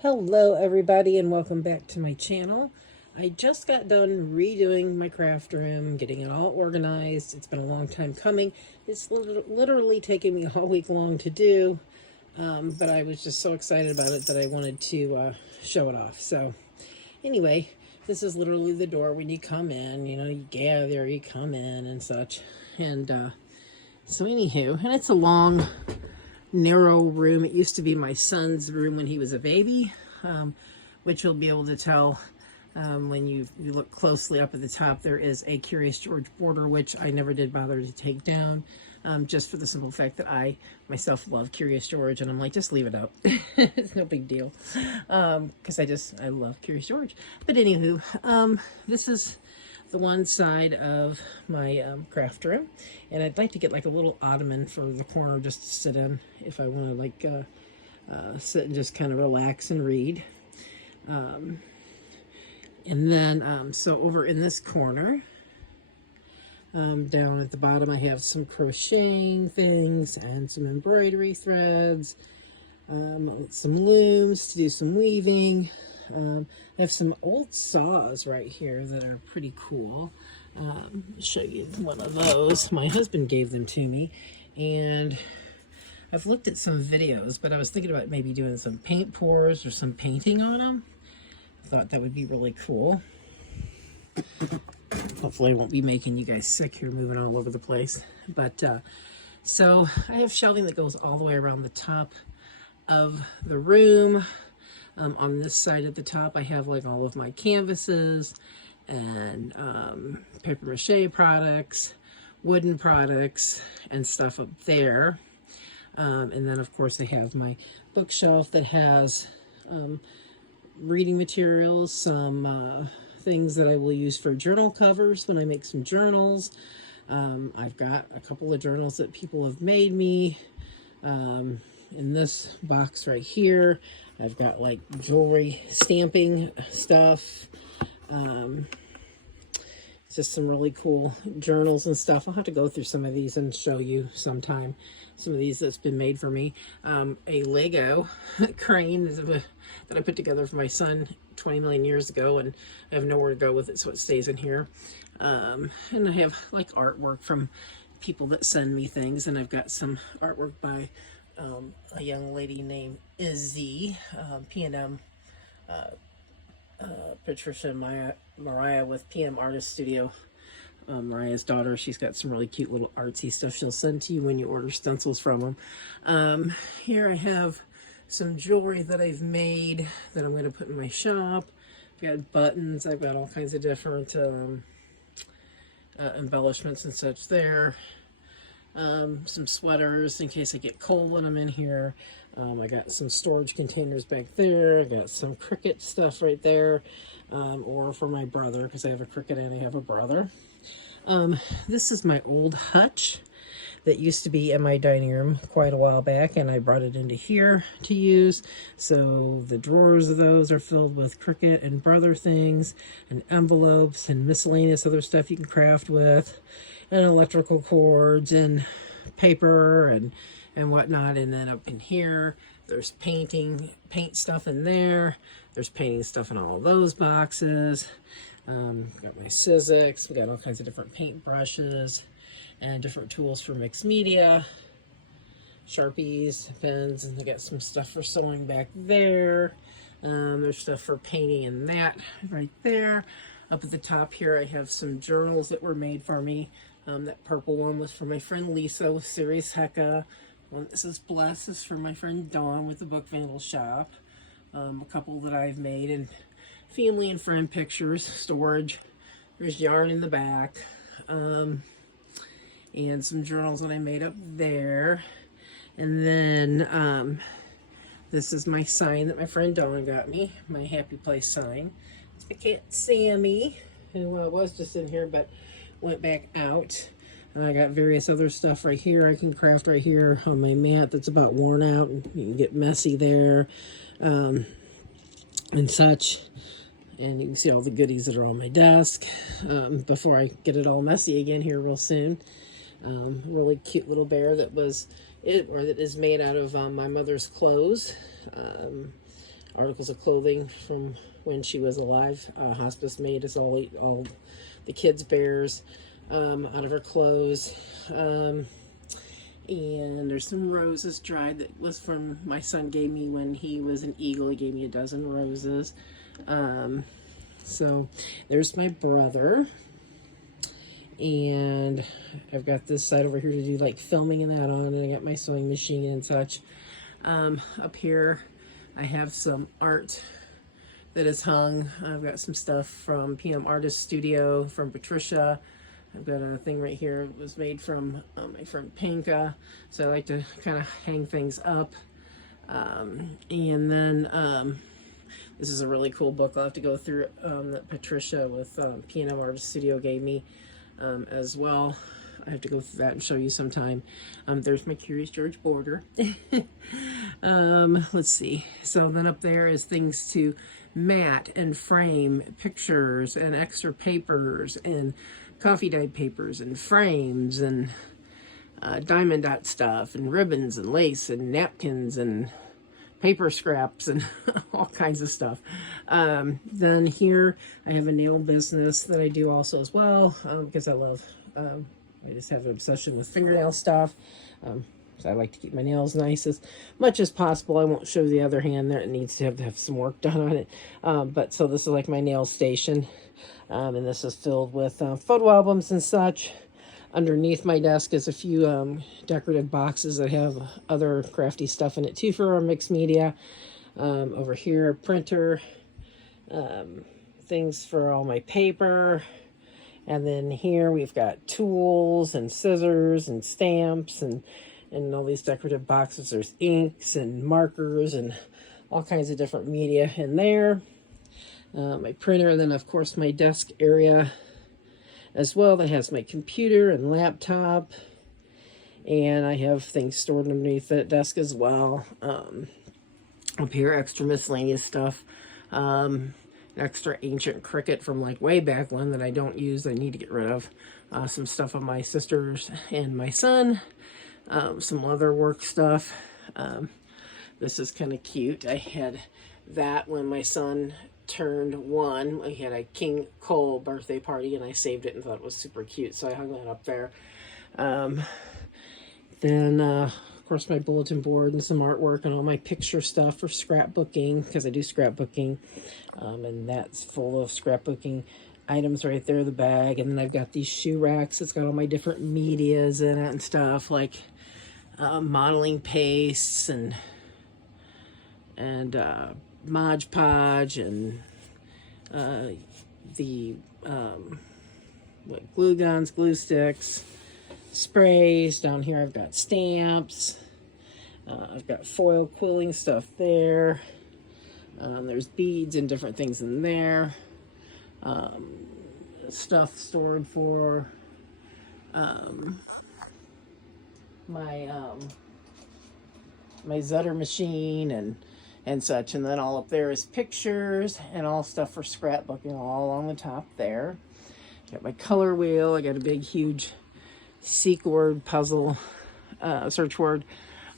Hello everybody and welcome back to my channel. I just got done redoing my craft room, getting it all organized. It's been a long time coming. It's literally taken me all week long to do, but I was just so excited about it that I wanted to show it off. So anyway, this is literally the door when you come in. You know, you gather, you come in and such. And so anywho, and it's a long narrow room. It used to be my son's room when he was a baby, which you'll be able to tell when you look closely up at the top. There is a Curious George border, which I never did bother to take down, just for the simple fact that I myself love Curious George, and I'm like, just leave it up. It's no big deal, because I love Curious George. But anywho, this is the one side of my craft room, and I'd like to get like a little ottoman for the corner just to sit in if I want to like sit and just kind of relax and read. And then so over in this corner, down at the bottom, I have some crocheting things and some embroidery threads, some looms to do some weaving. I have some old saws right here that are pretty cool. I'll show you one of those. My husband gave them to me, and I've looked at some videos, but I was thinking about maybe doing some paint pours or some painting on them. I thought that would be really cool. Hopefully I won't be making you guys sick here moving all over the place. But so I have shelving that goes all the way around the top of the room. On this side at the top, I have like all of my canvases and paper mache products, wooden products, and stuff up there. And then, of course, I have my bookshelf that has reading materials, some things that I will use for journal covers when I make some journals. I've got a couple of journals that people have made me. In this box right here, I've got like jewelry stamping stuff. Just some really cool journals and stuff. I'll have to go through some of these and show you sometime. Some of these that's been made for me. A Lego crane that I put together for my son 20 million years ago, and I have nowhere to go with it, so it stays in here. And I have like artwork from people that send me things, and I've got some artwork by a young lady named Izzy, P&M, Patricia Mariah with PM Artist Studio. Mariah's daughter. She's got some really cute little artsy stuff she'll send to you when you order stencils from them. Here I have some jewelry that I've made that I'm going to put in my shop. I've got buttons. I've got all kinds of different embellishments and such there. Some sweaters in case I get cold when I'm in here. I got some storage containers back there. I got some Cricut stuff right there, or for my brother, because I have a Cricut and I have a brother. This is my old Hutch that used to be in my dining room quite a while back, and I brought it into here to use. So the drawers of those are filled with Cricut and brother things, and envelopes, and miscellaneous other stuff you can craft with, and electrical cords, and paper, and whatnot. And then up in here, there's paint stuff in there. There's painting stuff in all of those boxes. Got my Sizzix. We got all kinds of different paint brushes and different tools for mixed media, Sharpies, pens, and I got some stuff for sewing back there. There's stuff for painting in that right there. Up at the top here, I have some journals that were made for me. That purple one was for my friend Lisa with Series Hecka. One that says Bless is for my friend Dawn with the Book Vandal Shop. A couple that I've made, and family and friend pictures, storage. There's yarn in the back. And some journals that I made up there. And then this is my sign that my friend Dawn got me, my Happy Place sign. It's my cat Sammy, who was just in here but went back out. And I got various other stuff right here I can craft right here on my mat that's about worn out, and you can get messy there, and such. And you can see all the goodies that are on my desk before I get it all messy again here real soon. Really cute little bear that is made out of my mother's clothes. articles of clothing from when she was alive. Hospice maid is all the kids' bears out of her clothes. And there's some roses dried that was from my son gave me when he was an eagle. He gave me a dozen roses. So there's my brother. And I've got this side over here to do like filming and that on, and I got my sewing machine and such. Up here I have some art that is hung. I've got some stuff from PM Artist Studio from Patricia. I've got a thing right here that was made from my friend Pinka, so I like to kind of hang things up. And then this is a really cool book I'll have to go through that Patricia with PM Artist Studio gave me as well. I have to go through that and show you sometime. There's my Curious George border. Let's see. So then up there is things to mat and frame pictures and extra papers and coffee dyed papers and frames and diamond dot stuff and ribbons and lace and napkins and paper scraps and all kinds of stuff. Then here I have a nail business that I do also as well, because I love, I just have an obsession with fingernail stuff. So I like to keep my nails nice as much as possible. I won't show the other hand there. It needs to have some work done on it. But so this is like my nail station. And this is filled with photo albums and such. Underneath my desk is a few decorative boxes that have other crafty stuff in it too for our mixed media. Over here, a printer, things for all my paper. And then here we've got tools and scissors and stamps and all these decorative boxes. There's inks and markers and all kinds of different media in there. My printer, and then of course my desk area as well that has my computer and laptop, and I have things stored underneath that desk as well. Up here, extra miscellaneous stuff, extra ancient Cricut from like way back when that I don't use, I need to get rid of. Some stuff of my sisters and my son, some leather work stuff. This is kind of cute. I had that when my son turned 1. We had a King Cole birthday party and I saved it and thought it was super cute, so I hung that up there. Then of course my bulletin board and some artwork and all my picture stuff for scrapbooking, because I do scrapbooking, and that's full of scrapbooking items right there, the bag. And then I've got these shoe racks. It's got all my different medias in it and stuff, like modeling pastes and Mod Podge and the glue guns, glue sticks, sprays. Down here I've got stamps. I've got foil quilling stuff there. There's beads and different things in there. Stuff stored for my Zutter machine and such. And then all up there is pictures and all stuff for scrapbooking all along the top there. Got my color wheel. I got a big huge seek word puzzle search word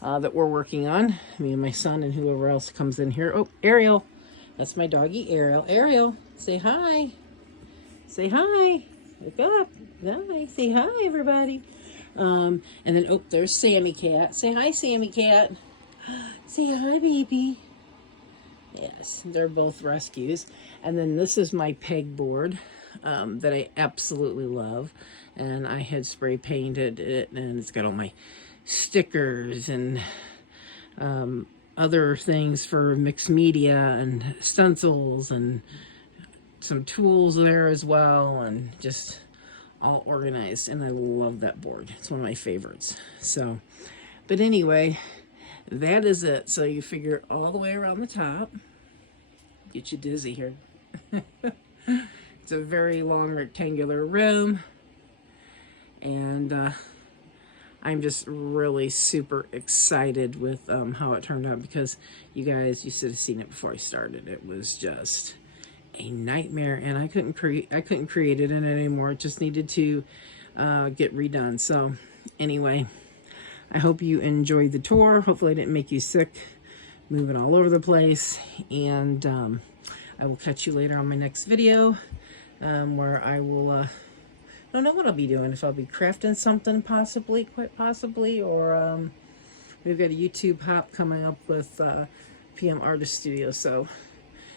that we're working on, me and my son and whoever else comes in here. Oh, Ariel, that's my doggy Ariel. Ariel, say hi. Say hi. Wake up. Hi. Say hi, everybody. And then, oh, there's Sammy Cat. Say hi, Sammy Cat. Say hi, baby. Yes, they're both rescues. And then this is my pegboard that I absolutely love. And I had spray painted it, and it's got all my stickers and other things for mixed media and stencils and some tools there as well, and just all organized. And I love that board. It's one of my favorites. So, but anyway, that is it. So you figure all the way around the top. Get you dizzy here. It's a very long rectangular room, and I'm just really super excited with how it turned out, because you guys, you should have seen it before I started. It was just a nightmare, and I couldn't create it in it anymore. It just needed to get redone. So anyway, I hope you enjoyed the tour. Hopefully I didn't make you sick moving all over the place. And I will catch you later on my next video, where I will, I don't know what I'll be doing. If I'll be crafting something, possibly, quite possibly, or we've got a YouTube hop coming up with PM Artist Studio, so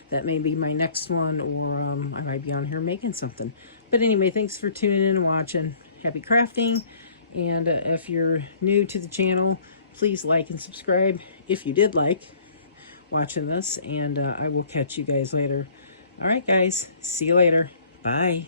that may be my next one, or I might be on here making something. But anyway, thanks for tuning in and watching. Happy crafting, and if you're new to the channel, please like and subscribe if you did like watching this, and I will catch you guys later. All right, guys, see you later. Bye.